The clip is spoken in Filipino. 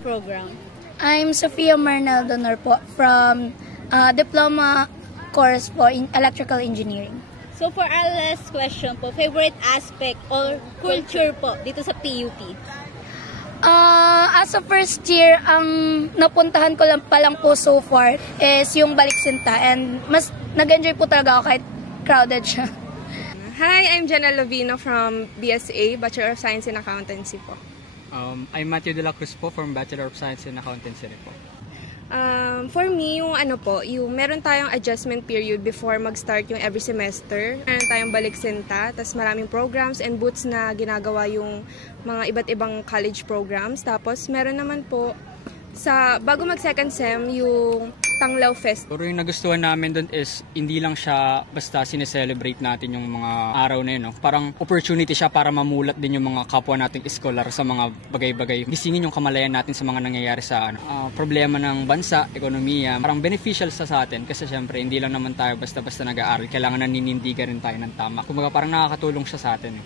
program? I'm Sofia Marnel Donor po from Diploma course po in Electrical Engineering. So for our last question po, favorite aspect or culture po dito sa PUP? As a first year, ang napuntahan ko lang pa lang po so far is yung Baliksinta, and mas nag-enjoy po talaga ako kahit crowded siya. Hi, I'm Jenna Lovino from BSA, Bachelor of Science in Accountancy po. I'm Matthew De La Cruz po from Bachelor of Science in Accountancy po. For me, yung yung meron tayong adjustment period before mag-start yung every semester. Meron tayong Baliksinta, tas maraming programs and booths na ginagawa yung mga iba't ibang college programs. Tapos meron naman po bago mag second sem yung Tanglaw Fest. Pero yung nagustuhan namin doon is hindi lang siya basta sineselebrate natin yung mga araw na yun. No? Parang opportunity siya para mamulat din yung mga kapwa nating scholar sa mga bagay-bagay. Gisingin yung kamalayan natin sa mga nangyayari sa problema ng bansa, ekonomiya. Parang beneficial sa atin kasi syempre hindi lang naman tayo basta-basta nag-aaral. Kailangan naninindigan rin tayo ng tama. Kumbaga parang nakakatulong siya sa atin.